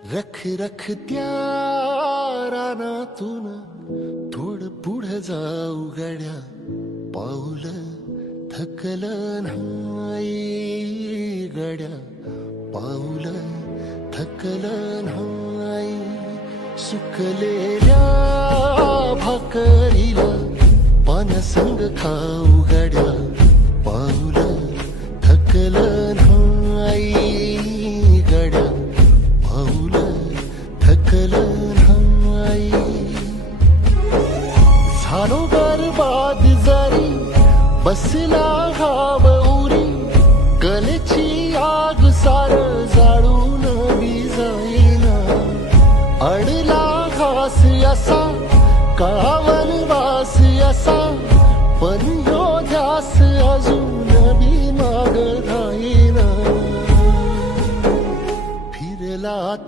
रख रख त्या रानातून थोड पुढे जाऊ गड्या, पाऊल थकलं नाही गड्या, पाऊल थकलं नाही. सुकलेल्या भाकरीला पाण्यासंग खाऊ गड्या, पाऊल थकलं नाही गड्या, पाऊल थकलं नाही. झालो बरबाद जरी बसला घाव उरी, कलेची आग सार जाळून विजाईना. अडला घास असा काळा वनवास असा, पण यो ध्यास अजून बी माग राहीना. फिरला